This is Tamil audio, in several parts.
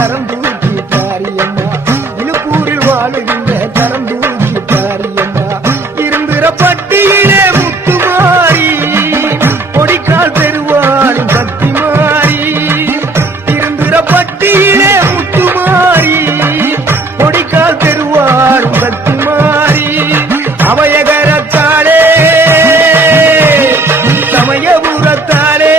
தரம் தூக்கி தாரியம்மா இழுப்பூரில் வாழுகின்ற தரம் தூக்கி தாரியம்மா இருந்திர பட்டியிலே முத்துமாரி பொடிக்கால் பெருவாளும் சக்தி மாறி இருந்திர பட்டியிலே முத்துமாரி பொடிக்கால் பெருவாளும் சக்தி மாறி அவையகரத்தாலே சமயபுரத்தாலே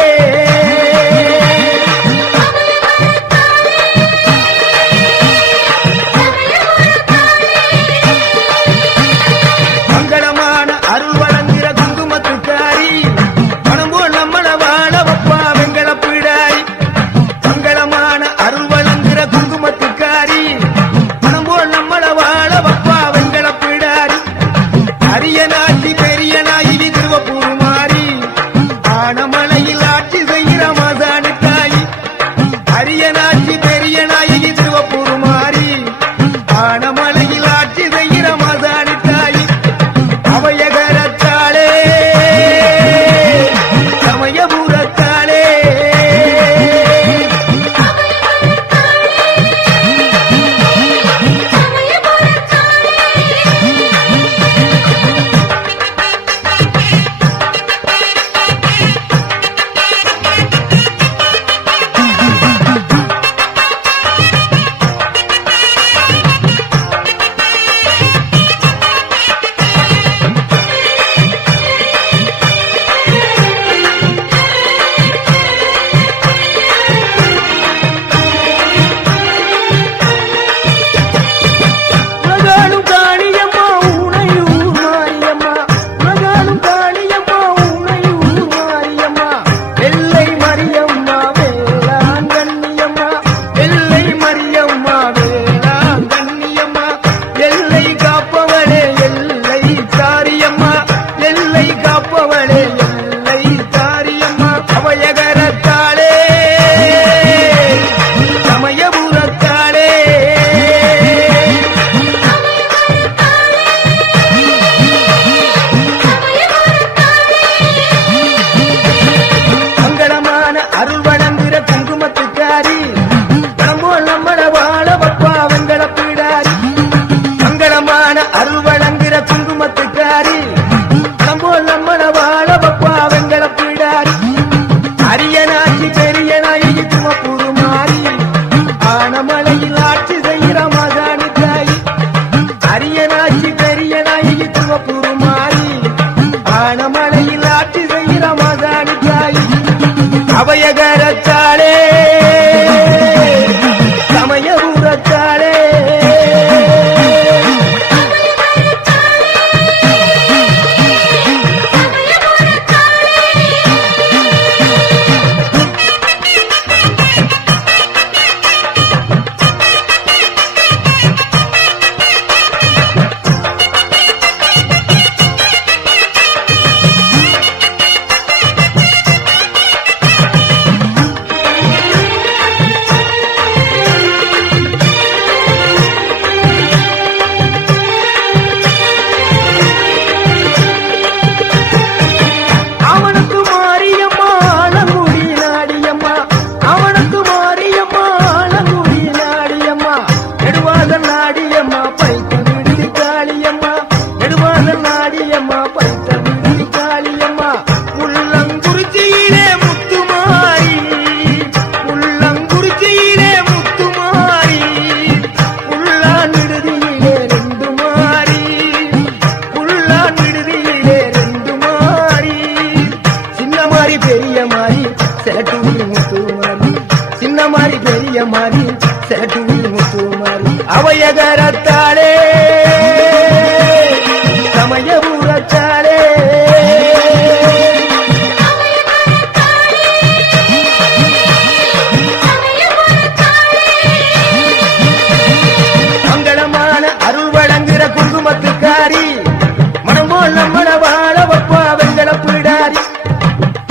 அவையகரத்தாலே சமயபுரத்தாலே மாறி செலட்டூர் முத்து மாறி அவையகரத்தாலே சமயபுரத்தாலே மங்களமான அருள் வழங்குற குங்குமத்துக்காரி மனமோல் நம்மள வாழ வப்பா வெங்கல பிடாரி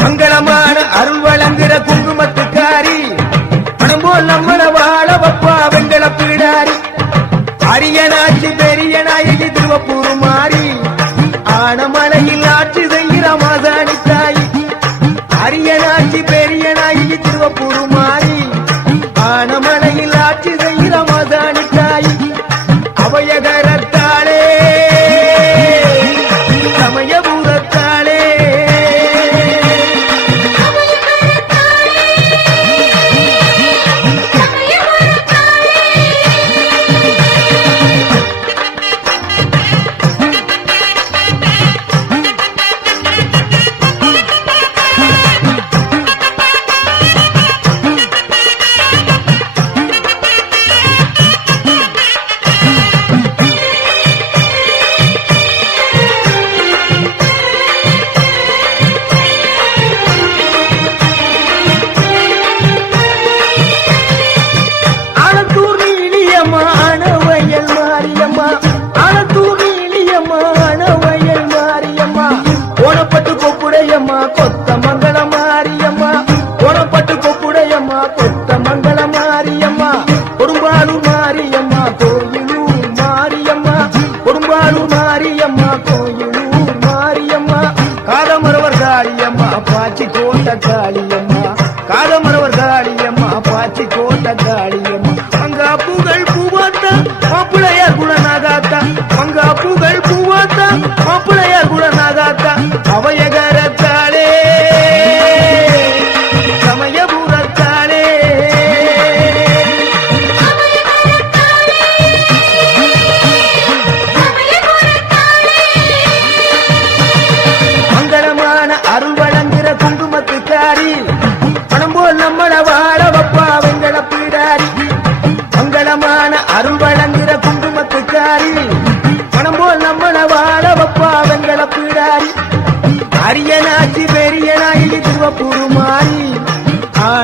மங்களமான அருள் வழங்குற குங்குமத்துக்காரி நம்மள வாழ வப்பா வெங்கல பிடாரி அரியனாட்சி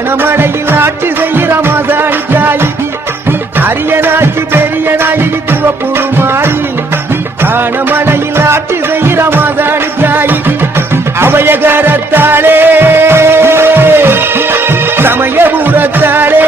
ஆனமலையில் ஆட்சி செய்கிற மாசாணி தாயி அரியனாட்சி பெரிய நாயகி திருவப்பூர் மாறி ஆனமலையில் ஆட்சி செய்கிற மாசாணி தாயி அவயகரத்தாளே சமயபுரத்தாளே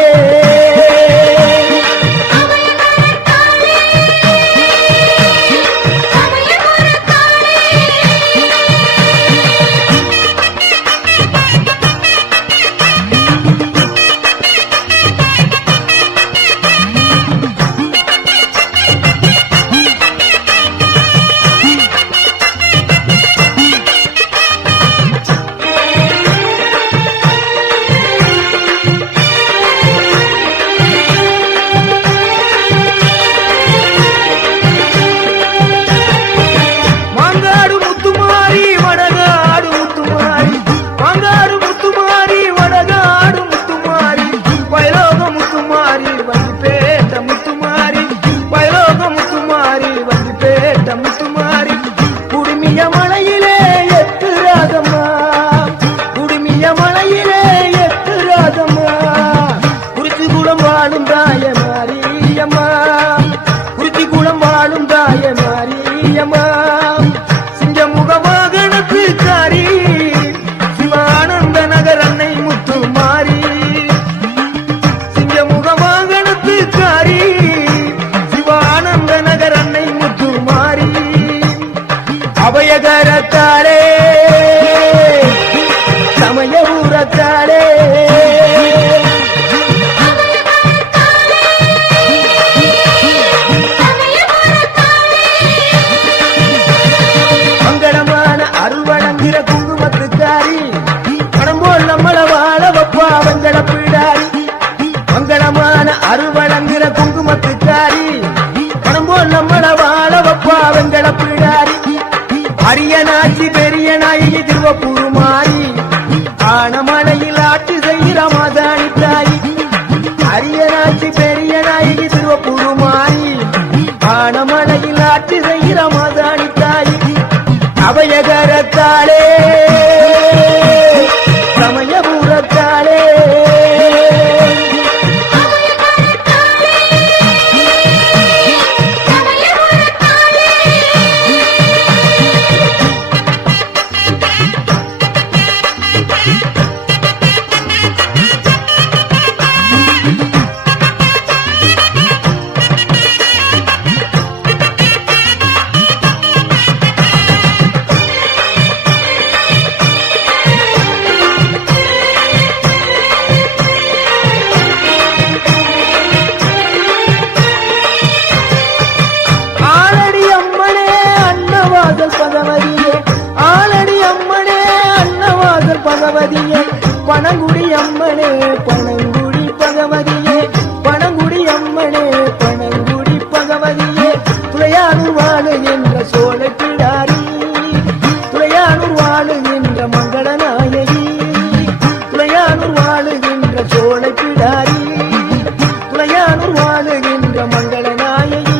அபயகரத்தாளே சமயபுரத்தாளே மங்களமான அருள் வழங்குகிற குங்குமத்துக்காரி பணம்போல் நம்மள வாழ வப்பா வெங்கட பிடாரி மங்களமான அருள் வழங்குகிற குங்குமத்துக்காரி பணம்போல் நம்மள வாழ வப்பா வெங்கட பிடாரி அரியனாட்சி பெரிய நாயகி திருவப்பூர் மாறி ஆனமலையில் ஆட்சி செய்கிற மாசாணி தாயி அரியனாட்சி பெரிய நாயகி திருவப்பூர் மாறி ஆனமலையில் ஆட்சி செய்கிற மாசாணி தாயி அபயகரத்தாளே சமயபுரத்தாளே பகவதியே பனங்குடி அம்மனே பனங்குடி பகவதியே பனங்குடி அம்மனே பனங்குடி பகவதியே துளையானூர் வாழுகின்ற சோலை பிடாரி துளையானூர் வாழுகின்ற மங்கள நாயகி துளையானூர் வாழுகின்ற சோலை பிடாரி துளையானூர் வாழுகின்ற மங்கள நாயகி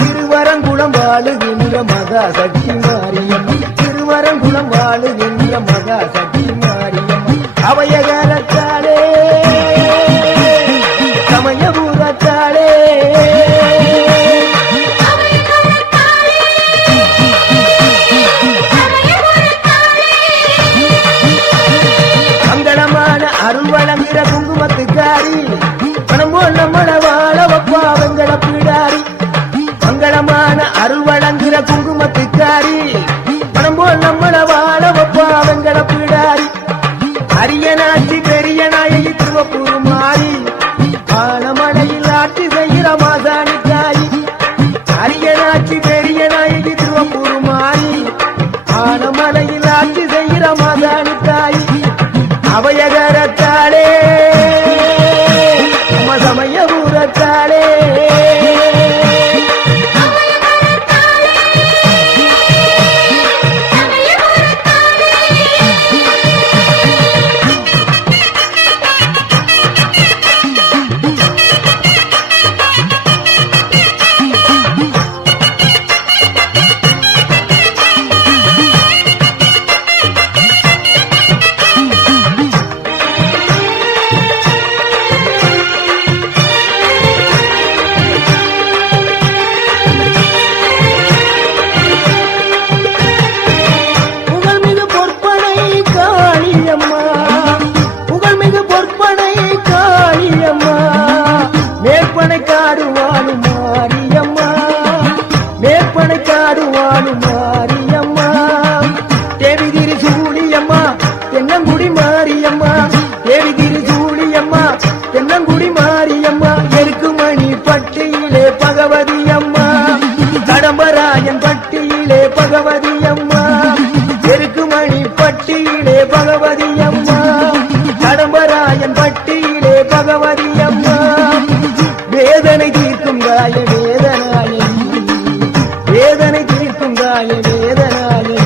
திருவரங்குளம் வாழுகின்ற மகா சக்தி மாரியம் திருவரங்குளம் வாழுகின்ற மகா சக்தி மாரியம் அவயகரத்தாளே சமயபுரத்தாளே மங்களமான அருள் வழங்குகிற குங்குமத்துக்காரி பணம்போல் நம்மள வாழ வப்பா வெங்கட பிடாரி மங்களமான அருள் வழங்குகிற குங்குமத்துக்காரி பணம்போல் நம்மள வாழ வப்பா வெங்கட பிடாரி அரியனாட்சி பெரிய நாயகி திருவப்பூர் மாறி ஆனமலையில் ஆட்சி செய்கிற மாசாணி தாயி அரியனாட்சி பெரிய நாயகி திருவப்பூர் மாறி ஆனமலையில் ஆட்சி செய்கிற மாசாணி தாயி அபயகரத்தாளே சமயபுர பட்டியிலே பகவதி அம்மா வேதனை தீர்க்கும் காய வேதனாயகி வேதனை தீர்க்கும் காய வேதனாயகி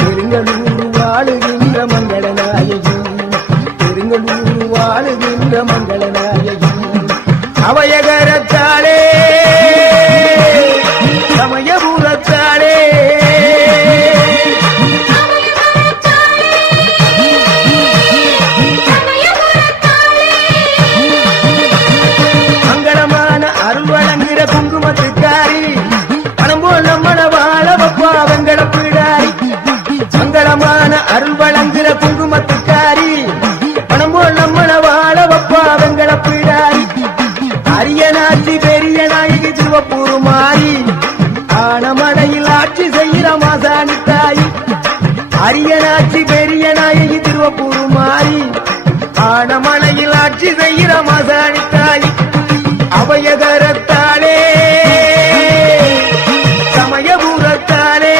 பெருங்களூர் வாழுகின்ற மங்களநாயகி பெருங்களூர் வாழுகின்ற மங்களநாயகி அவயகரத்தாளே சமயபுரத்தாளே மங்களமான அருள் வழங்குகிற குங்குமத்துக்காரி பணம் போல் நம்மள வாழ வப்பா வெங்கட பிடாரி மங்களமான அருள் வழங்குகிற குங்குமத்துக்காரி பணம் போல் நம்மள வாழ வப்பா வெங்கட பிடாரி அரியனாட்சி பெரிய நாயகி திருவப்பூர் மாறி ஆனமடையில் ஆட்சி செய்கிற மாசாணி தாய் அரியனாட்சி பெரிய நாயகி திருவப்பூர் மாறி ஆனமலையில் ஆட்சி செய்கிற மாசாணி தாய் அபயகரத்தாளே சமயபுரத்தாளே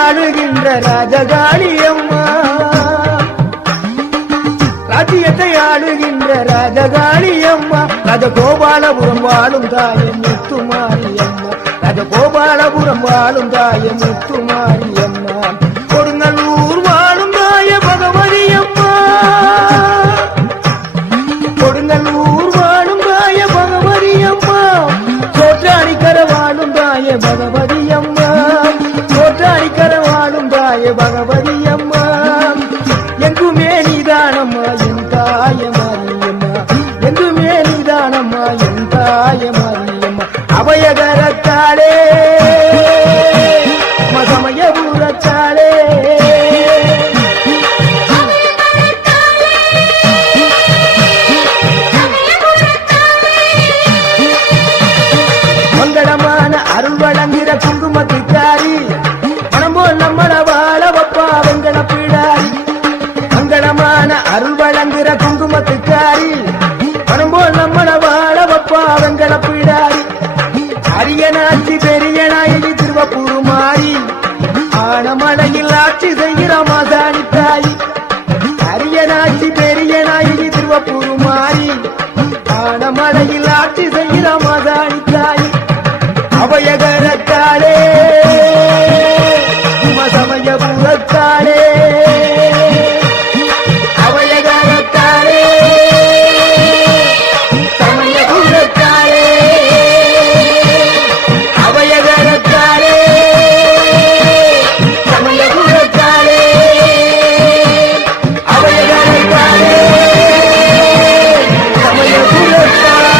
ஆளுகின்ற ராஜகாளி அம்மா ராஜ்யத்தை ஆளுகின்ற ராஜகாளி அம்மா ராஜகோபாலபுரம் வாழும் தாய முத்துமாரி அம்மா ராஜகோபாலபுரம் வாழும் தாய முத்துமாரி அம்மா கொடுங்கல்லூர் வாழும் தாய பகவதி அம்மா கொடுங்கல்லூர் வாழும் தாய பகவதி அம்மா சோற்றாணிக்கர வாழும் தாய பகவதி அம்மா சோற்றாணிக்கர வாழும் தாய பகவதி அம்மா எங்குமே நீதானம்மா என் தாய மாரியம்மா எங்குமே நீதானம்மா என் தாய மாரியம்மா அபயகரத்தாளே சமயபுரத்தாளே மங்களமான அருள் வழங்குகிற குங்குமத்துக்காரி பணம் போல் நம்மள வாழ வப்பா வெங்கட பிடாரி மங்களமான அருள் வழங்குகிற குங்குமத்துக்காரி பணம் போல் நம்மள வாழ வப்பா வெங்கட பிடாரி அரியனாட்சி பெரிய நாயகி திருவப்பூர் மாறி ஆனமலையில் ஆட்சி செய்கிற மாசாணி தாய் அரியனாட்சி பெரிய நாயகி திருவப்பூர் மாறி ஆனமலையில் ஆட்சி செய்கிற மாசாணி தாய் அபயகரத்தாளே சமயபுரத்தாளே அபயகரத்தாளே சமயபுரத்தாளே அபயகரத்தாளே சமயபுரத்தாளே அபயகரத்தாளே சமயபுரத்தாளே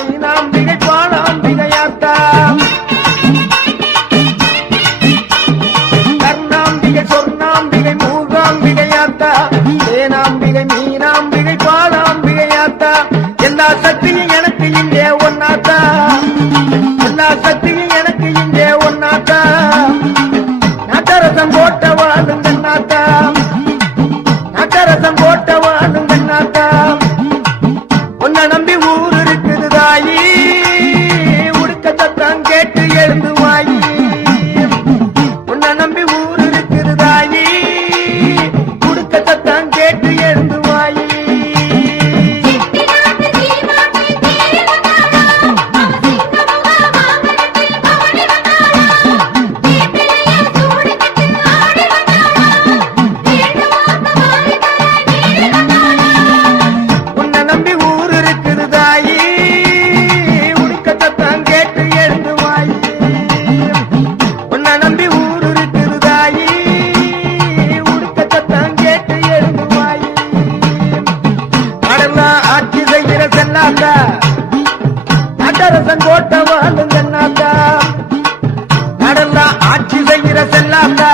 மீனாம்பிகை பாலாம்பிகையாத்தா கர்ணாம்பிகை சொர்ணாம்பிகை மூகாம்பிகையாத்தா தேனாம்பிகை மீனாம்பிகை பாலாம்பிகையாத்தா எல்லா சக்தியும் எனக்கு இங்கே ஒன்னாத்தா எல்லா சக்தியும் எனக்கு இங்கே ஒன்னாத்தா நட்டரசம் போட்ட வாழும் கண்ணாத்தா நட்டரசம் போட்ட வாழும் கண்ணாத்தா உன்னை நம்பி ஊர் இருக்குது தாயி உடுக்க சத்தம் கேட்டு எழுந்து வாயி உன்னை நம்பி ஊர் இருக்குது தாயி உடுக்க சத்தம் கேட்டு எழுந்து வாயி நட்டரசன் கோட்ட வாழும் கண்ணாத்தா கடல்லாம் ஆட்சி செய்கிற செல்லாத்தா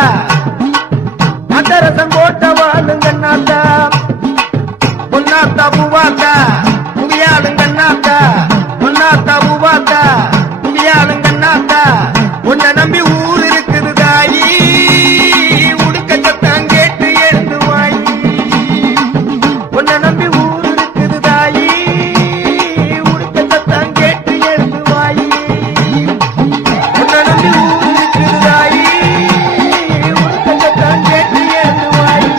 நட்டரசன் கோட்ட வாழும் கண்ணாத்தா பொன்னாத்தா பூவாத்தா புவியாளும் கண்ணாத்தா பொன்னாத்தா பூவாத்தா புவியாளும் கண்ணாத்தா உன்னை நம்பி ஊர் இருக்குது தாயி உடுக்க சத்தம் கேட்டு எழுந்து வாயி உன்னை நம்பி ஊர் இருக்குது தாயி உடுக்க சத்தம் கேட்டு எழுந்து வாயி உன்னை நம்பி ஊர் இருக்குது தாயி உடுக்க சத்தம் கேட்டு எழுந்து வாயி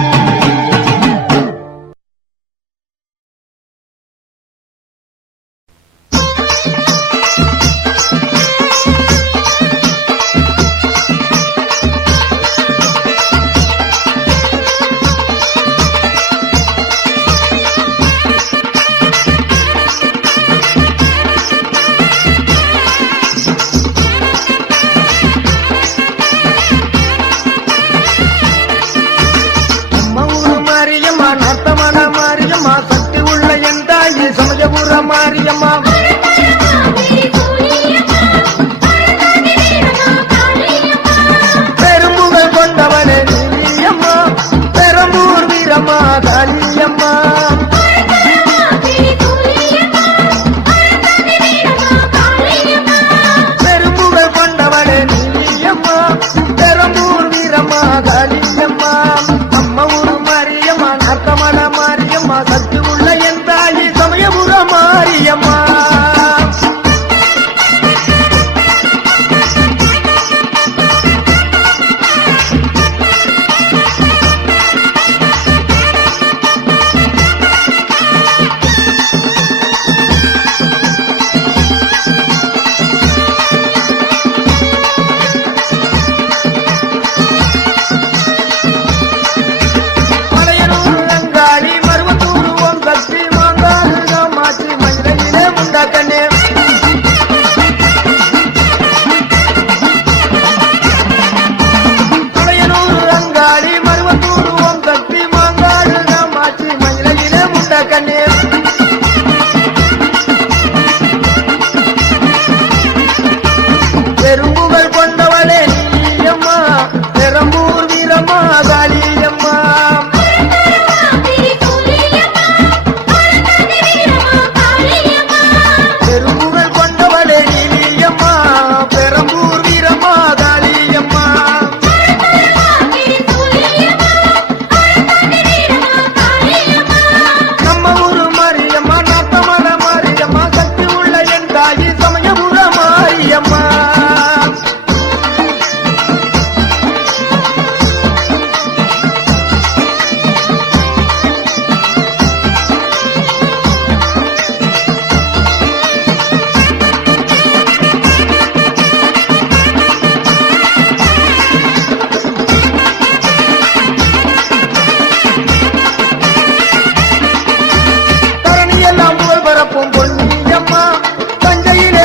மாரியம்மா நத்தமன மாரியம்மா சக்தி உள்ள என் தாயி சமயபுர மாரியம்மா பெரும்புகள் கொண்டவனே நீலியம்மா பெரம்பூர் வீரம்மா காளியம்மா பெரும்புகள் கொண்டவனே நீலியம்மா பெரம்பூர் வீரம்மா காளியம்மா நம்ம ஊரு மாரியம்மா நத்தமன மாரியம்மா சக்தி உள்ள என் தாயி சமயபுர மாரியம்மா பழையனூர் அங்காளி மருவத்தூர் ஓம் சக்தி மாங்காடு காமாட்சி மஞ்சளையிலே முண்டாக்கண்ணே பழையனூர் அங்காளி மருவத்தூர் ஓம் சக்தி மாங்காடு காமாட்சி மஞ்சளையிலே முண்டாக்கண்ணே பெரும்புகள் கொண்டவளே நீலியம்மா பெரம்பூர் வீரம்மா காளியம்மா பெரும்புகள் கொண்டவளே நீலியம்மா பெரம்பூர் வீரம்மா காளியம்மா நம்ம ஊரு மாரியம்மா நாத்தமல மாரியம்மா சக்தி உள்ள என் தாயி சமயபுர மாரியம்மா தரணியெல்லாம் புகழ் பரப்பும் பொன்னியம்மா தஞ்சையிலே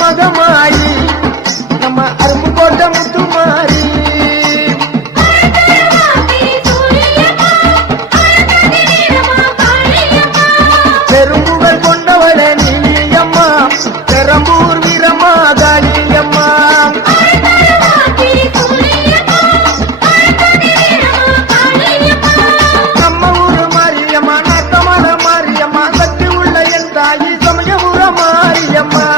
மகமாயி நம்ம அரும்புக்கோட்டை முத்துமாரி பெரும்புகள் கொண்டவளே நீலியம்மா பெரம்பூர் வீரமா காளியம்மா நம்ம ஊரு மாரியம்மா நாட்டமான மாரியம்மா சக்தி உள்ள என் தாயி சமயபுர மாரியம்மா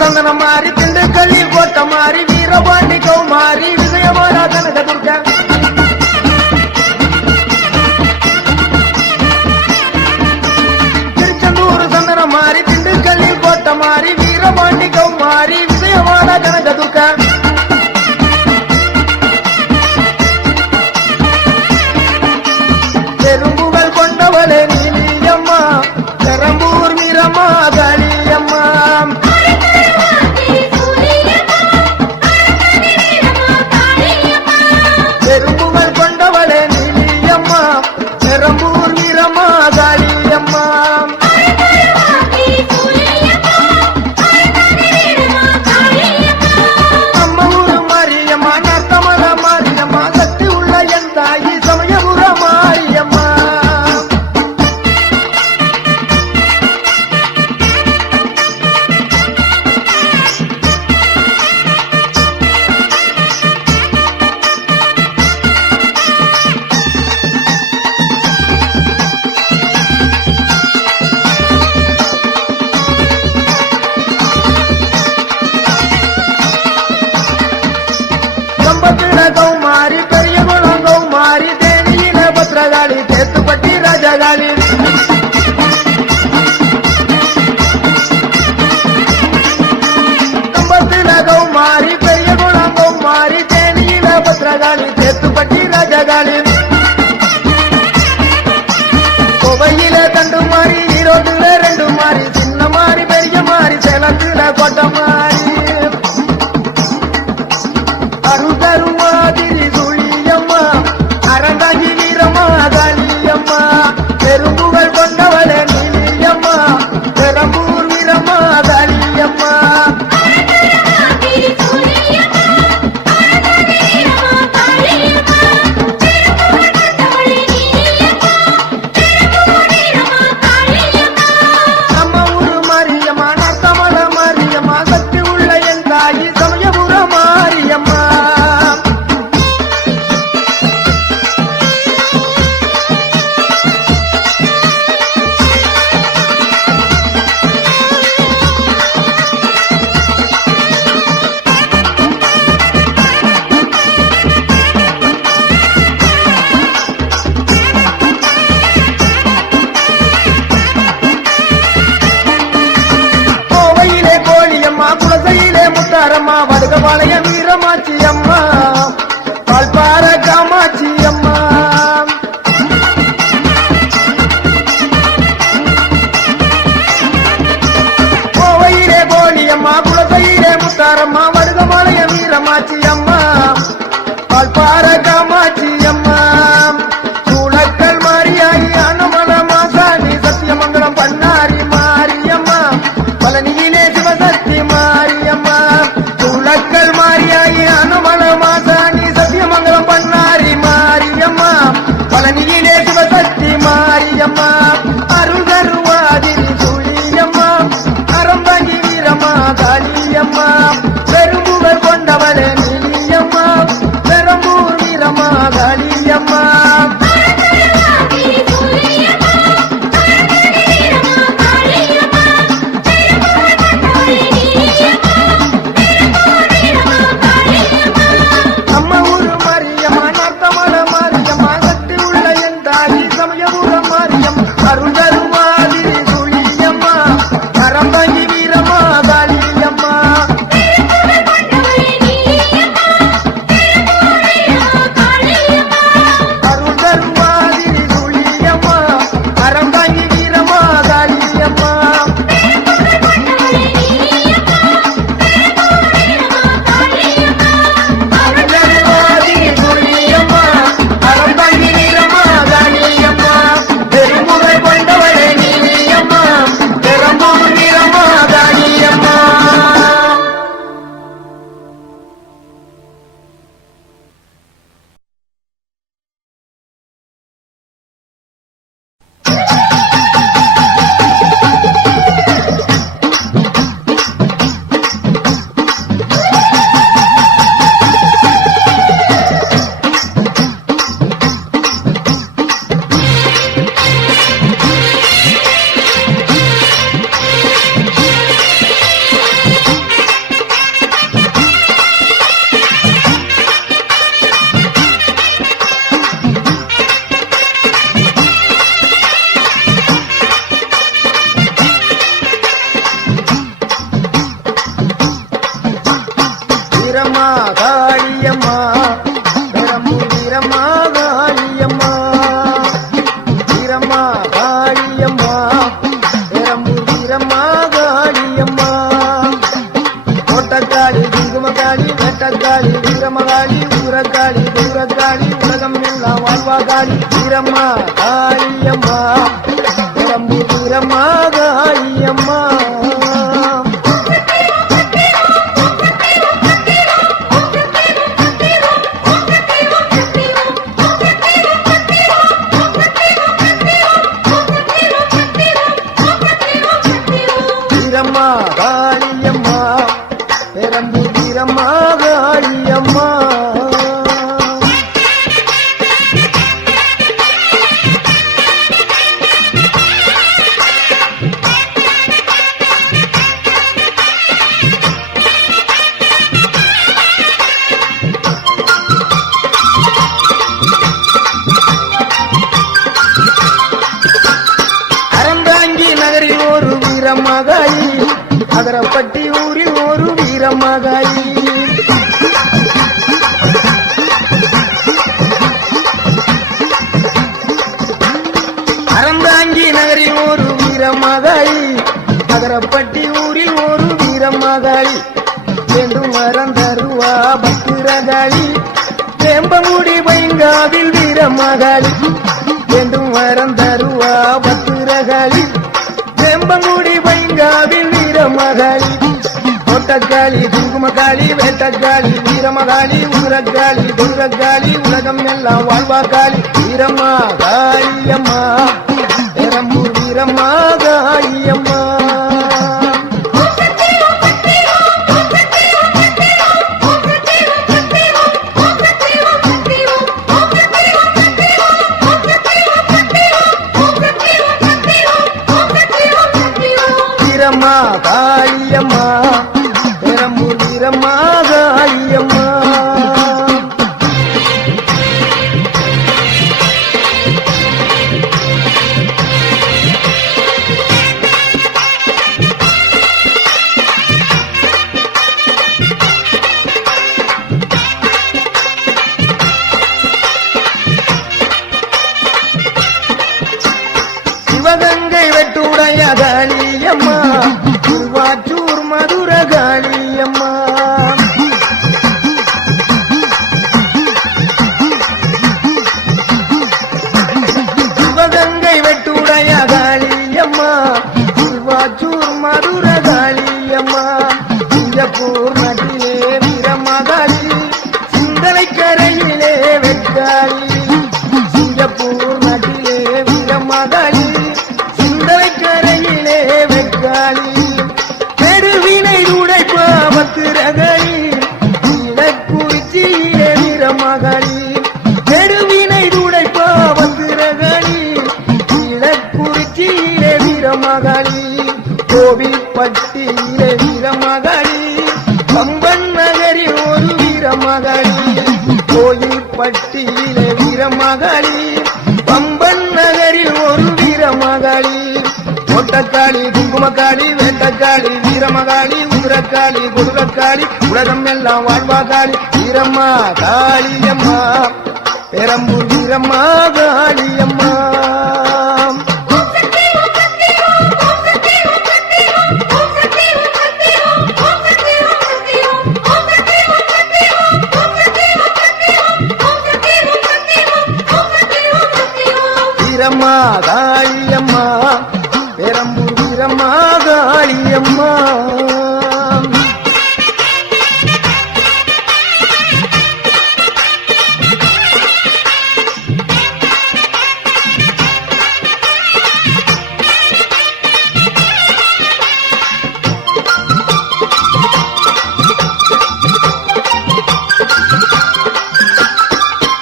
சந்தனம் மாறி திண்டுக்கல்லி கோட்டை மாறி வீரபாண்டி கௌமாரி விஜயமாலா கனகதுர்கா திருச்செந்தூர் சந்தனம் மாறி திண்டுக்கல்லி கோட்டை மாறி வீரபாண்டி கௌமாரி விஜயமாலா கனகதுர்கா பெரும்புகள் கொண்டவளே நீலியம்மா பெரம்பூர் வீரமா காளியம்மா பெரும்புகள் கொண்டவளே நீலியம்மா பெரம்பூர் வீரமா காளியம்மா நம்ம ஊரு மாரியம்மா நாட்டமல மாரியம்மா சக்தி உள்ள என் தாயி சமயபுர மாரியம்மா கம்பத்தில கௌமாரி பெரிய குளம் கௌமாரி தேனியில பத்திரகாளி தேத்துப்பட்டி ராஜகாளி கம்பத்தில கௌமாரி பெரிய குளம் கௌமாரி தேனியில பத்திரகாளி தேத்துப்பட்டி ராஜகாளி கோவையில தண்டு மாறி ஈரோட்டுல ரெண்டு மாறி சின்ன மாறி பெரிய மாறி சேலத்துல கோட்டை மாறி அருதருமாதிரி சுழியம்மா அரங்காங்கி வீரமா காளியம்மா பெரும்புகள் கொண்டவளே நீலியம்மா பெரம்பூர் வீரமா காளியம்மா நம்ம ஊரு மாரியம்மா நாட்டமல மாரியம்மா சக்தி உள்ள என் தாயி சமயபுர மாரியம்மா கோவையிலே கோழியம்மா குலசையிலே முத்தாரம்மா வடுகபாளையம் வீரமாச்சி அம்மா பால்பார காமாட்சி அம்மா கோவையிலே கோழியம்மா குலசையிலே முத்தாரம்மா வடுகபாளையம் வீரமாச்சி அம்மா பால்பார காமாட்சி அம்மா சூளக்கல் மாரியாயி அனுமல மாசாணி சத்தியமங்கலம் பண்ணாரி மாரியம்மா பழனியிலே சிவசக்தி மாரியம்மா சூளக்கல் மாரியாயி அனும காளி உலகம் எல்லாம் வாழ்வா காளி வீரம்மா காளியம்மா பெரம்பூர் வீரம்மா காளியம்மா வீரம்மா காளியம்மா பெரம்பூர் வீரம்மா காளியம்மா அறந்தாங்கி நகரில் ஒரு வீரமகாயி அகரப்பட்டி ஊரில் ஒரு வீரமகாயி அறந்தாங்கி நகரில் ஒரு வீரமகாயி அகரப்பட்டி ஊரில் ஒரு வீரமகாயி வேண்டும் வரம் தருவா பத்திரகாளி வேம்பங்குடி பைங்காவில் வீரமகாளி வேண்டும் வரம் தருவா பத்திரகாளி வேம்பங்குடி பைங்காவில் வீரமகாளி கோட்டக்காளி குங்குமக்காளி வேட்டக்காளி வீரமகாளி ஊரக்காளி துர்காளி உலகம் எல்லாம் வாழ்வா காளி வீரம்மா காளியம்மா பெரம்பூர் வீரம்மா காளியம்மா வீரம்மா காளியம்மா பெரம்பூர் வீரம்மா காளியம்மா சிவகங்கை வெட்டுடைய காளியம்மா திருவாச்சூர் மதுர காளியம்மா சிவகங்கை வெட்டுடைய காளியம்மா திருவாச்சூர் மதுர காளியம்மா சிங்கப்பூர் நட்டிலே வீரமகாளி சிந்தனை கரையிலே வெட்டாளி சிங்கப்பூர் நட்டிலே வீரமகாளி சிந்தனை கரையிலே வெட்டாளி பெருவினை உடைப்பா பத்திரகாளி இலக்குறிச்சியிலே வீரமகாளி பெருவினை உடைப்பா பத்திரகாளி இலக்குறிச்சியிலே வீரமகாளி கோவில்பட்டியிலே வீரமகாளி பம்பன் நகரில் ஒரு வீரமகாளி கோயில்பட்டியிலே வீரமகாளி பம்பன் நகரில் ஒரு வீரமகாளி கோட்டக்காளி குங்குமக்காளி வேட்டக்காளி வீரமகாளி உதிரக்காளி கொடுக்காளி உலகம் எல்லாம் வாழ்வா காளி வீரம்மா காளியம்மா பெரம்பூர் வீரம்மா காளியம்மா வீரம்மா காளியம்மா பெரம்பூர் வீரம்மா காளியம்மா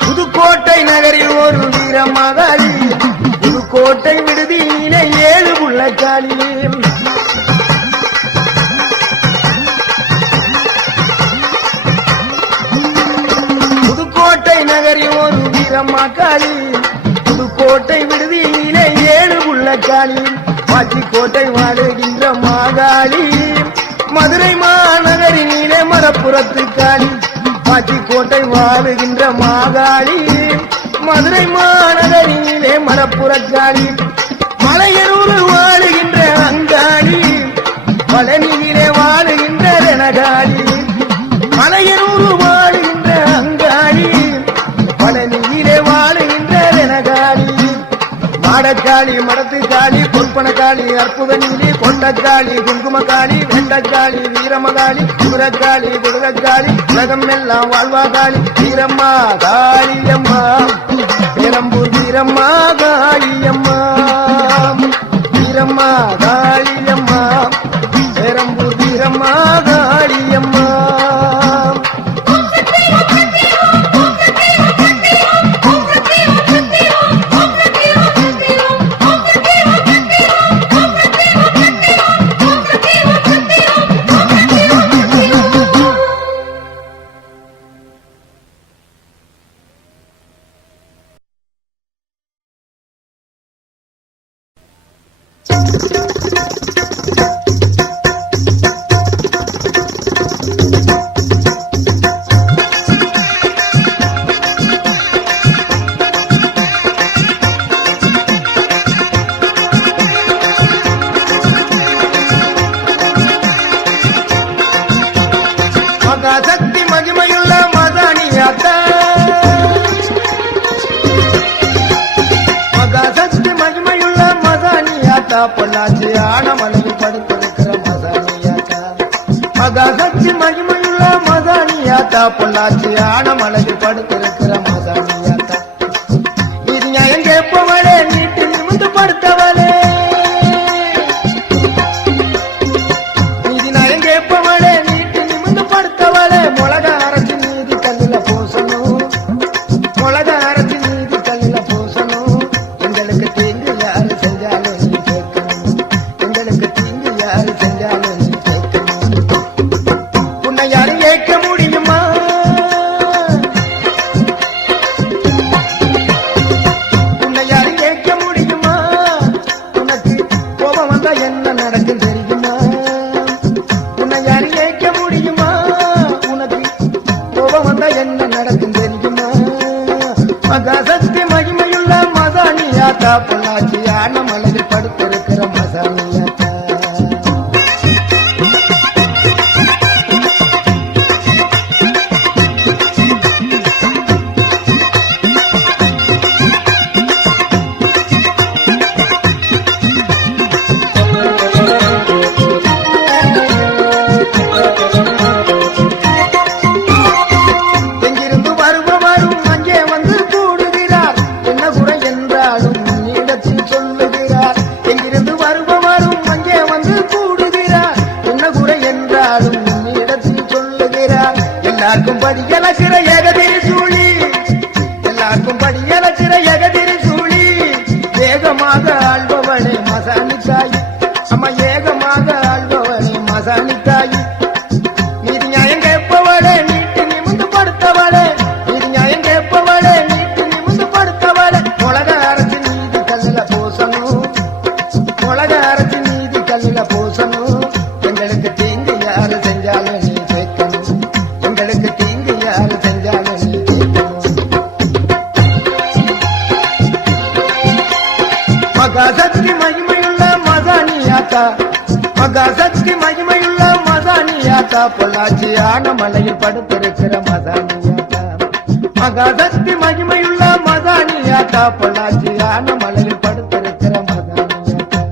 புதுக்கோட்டை நகரில் ஒரு வீரமகாளி புதுக்கோட்டை விடுதியிலே 7 புள்ளக்காளி புதுக்கோட்டை நகரில் ஒரு வீரமகாளி புதுக்கோட்டை விடுதியிலே 7 புள்ளக்காளி பாச்சிக்கோட்டை வாழுகின்ற மாகாளி மதுரை மாநகரினிலே மரப்புறத்து காளி பாச்சிக்கோட்டை வாழுகின்ற மாகாளி மதுரை மாநகரினிலே மரப்புறக்காளி மலையனூர் வாழுகின்ற அங்காளி பழனியிலே வாழுகின்ற ரணகாளி மலையனூர் வாழுகின்ற அங்காளி மாடக்காளி மடத்துக்காளி பொற்பனக்காளி அற்புத நீலி கொண்டக்காளி குங்குமக்காளி வெண்டக்காளி வீரமகாளி குதிரக்காளி குதிரக்காளி உலகம் எல்லாம் வாழ்வாகாளி வீரம்மா காளியம்மா பெரம்பூர் வீரம்மா காளியம்மா வீரம்மா காளியம்மா பெரம்பூர் வீரம்மா காளியம்மா மகாசக்தி மகிமையுள்ள மதானியாத்தா மகாசக்தி மகிமையுள்ள மதானியாத்தா பொள்ளாச்சி ஆனமலையில் படுத்திருக்கிற மதானியாத்தா மகாசக்தி மகிமையுள்ள மதானியாத்தா பொள்ளாச்சி ஆனமலையில் படுத்திருக்கிற மதானியாத்தா இது நியாயம் கேட்பவளே நீட்டு நிமிந்து படுத்தவளே மொளக அரைச்சி நீதி கல்லில பூசணும் மொளக அரைச்சி நீதி கல்லில பூசணும் எங்களுக்கு தீங்கு யாரு செஞ்சாலும் நீ கேட்கணும் எங்களுக்கு தீங்கு யாரு செஞ்சாலும் நீ கேட்கணும் உன்னை யாரும் கேட்க முடியுமா உன்னை யாரும் கேட்க முடியுமா உனக்கு கோபம் வந்தா என்ன நடக்கும் தெரியுமா உன்னை யாரும் கேட்க முடியுமா வந்தா என்ன நடக்கும் தெரியுமா மகாசக்தி மகிமையுள்ள மதானியாத்தா பொள்ளாச்சி ஆனமலையில் படுத்திருக்கிற மதானியாத்தா எல்லாருக்கும் படியலக்கிற ஏகதிரி சூழி எல்லாருக்கும் படியலக்கிற ஏகதிரி சூழி ஏகமாக ஆள்பவளே மசானித்தாயி அம்மா ஏகமாக ஆள்பவளே மசானித்தாயி நீதி நியாயம் கேட்பவளே நீட்டு நிமிந்து படுத்தவளே நீதி நியாயம் கேட்பவளே நீட்டு நிமிந்து படுத்தவளே மொளக அரைச்சி நீதி கல்லில பூசணும் மொளக அரைச்சி நீதி கல்லில பூசணும் எங்களுக்கு தீங்கு யாரு செஞ்சாலும் நீ கேட்கணும் எங்களுக்கு தீங்கு யாரு செஞ்சாலும் நீ கேட்கணும் மகாசக்தி மகிமையுள்ள மதானியாத்தா மகாசக்தி மகிமையுள்ள மதானியாத்தா பொள்ளாச்சி ஆனமலையில் படுத்திருக்கிற மதானியாத்தா மகாசக்தி மகிமையுள்ள மதானியாத்தா பொள்ளாச்சி ஆனமலையில் படுத்திருக்கிற மதானியாத்தா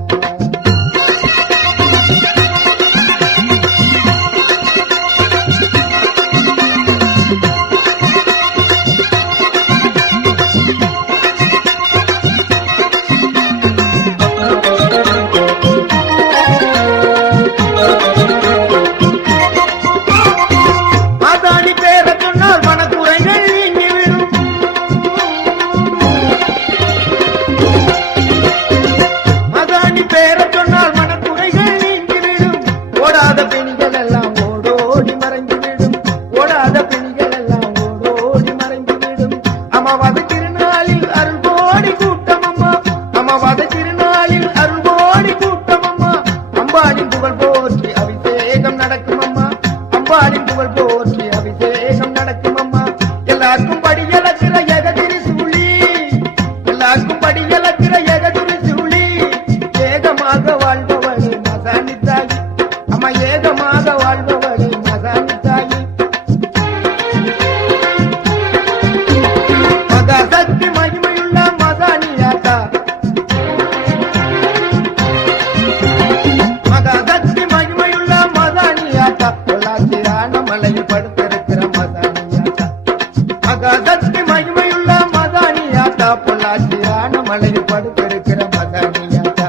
பொள்ளாச்சியான மலையில் படுத்திருக்கிற மதானியாத்தா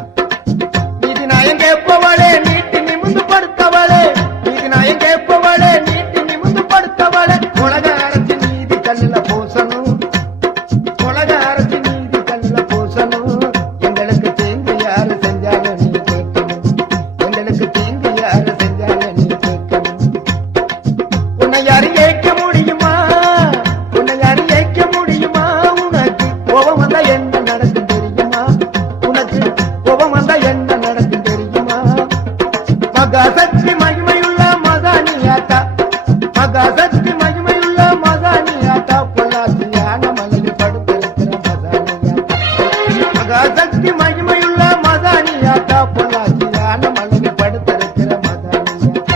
நீதி நாயம் கேட்பவளே நீட்டி நிமிந்து படுத்தவளே நீதி நாயம் கேட்பவளே நீட்டி நிமிந்து படுத்தவளே உலக அரசு நீதி கல்லுல பூசணும் உலக அரசு நீதி கல்லுல பூசணும் எங்களுக்கு தீங்கு யாரு செஞ்சாலும் நீ கேட்கணும் எங்களுக்கு தீங்கு யாரு செஞ்சாலும் நீ கேட்கணும் உன்னை யாரு ஏற்க முடியுமா உன்னை யாரு ஏற்க முடியுமா உனக்கு கோபம் வந்தா என்ன நடக்கும் தெரியுமா உனக்கு கோபம் வந்தா என்ன நடக்கும் தெரியுமா மகாசக்தி மகிமையுள்ள மதானியாத்தா மகாசக்தி மகிமையுள்ள மதானியாத்தா பொள்ளாச்சியான மலையில் படுத்திருக்கிற மதானியாத்தா மகாசக்தி மகிமையுள்ள மதானியாத்தா பொள்ளாச்சியான மலையில் படுத்திருக்கிற மதானியாத்தா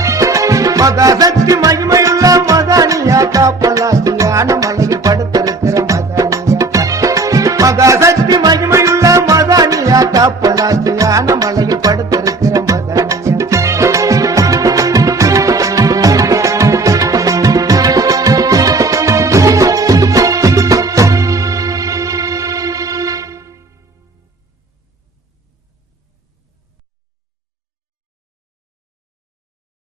மகாசக்தி மகிமையுள்ள மதானியாத்தா பொள்ளாச்சியான மலையில் படுத்திருக்கிற மதானியாத்தா மகாசக்தி மகிமையுள்ள மதானியாத்தா பொள்ளாச்சியான மலையில் படுத்திருக்கிற